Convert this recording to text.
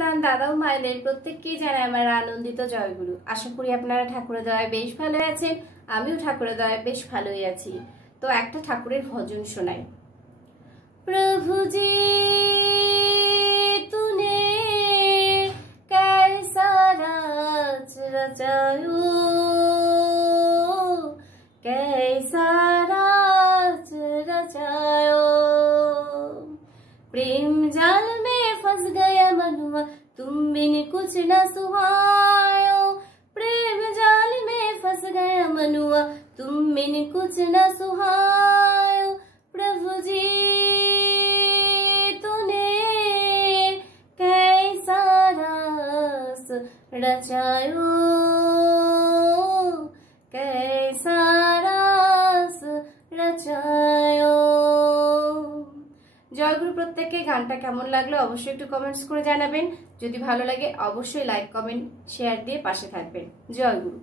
দাদা ও মায়েদের প্রত্যেককেই জানাই আমার আনন্দিত জয়গুরু। আশা করি আপনারা ঠাকুরের দয়ায় বেশ ভালো আছেন, আমিও ঠাকুরের দয়ায় বেশ ভালোই আছি। তো একটা ঠাকুরের ভজন শোনাই। প্রভুজি তুনে कैसा राज रचायो, कैसा राज रचायो, प्रेम जाल में फंस गया मनुआ, तुम बिन कुछ न सुहायो। प्रेम जाल में फंस गया मनुआ, तुम बिन कुछ न सुहायो। प्रभु जी तूने कैसा रास रचायो, कैसा रास रचायो। জয়গুরু। প্রত্যেককে গানটা কেমন লাগলো অবশ্যই একটু কমেন্টস করে জানাবেন। যদি ভালো লাগে অবশ্যই লাইক কমেন্ট শেয়ার দিয়ে পাশে থাকবেন। জয়গুরু।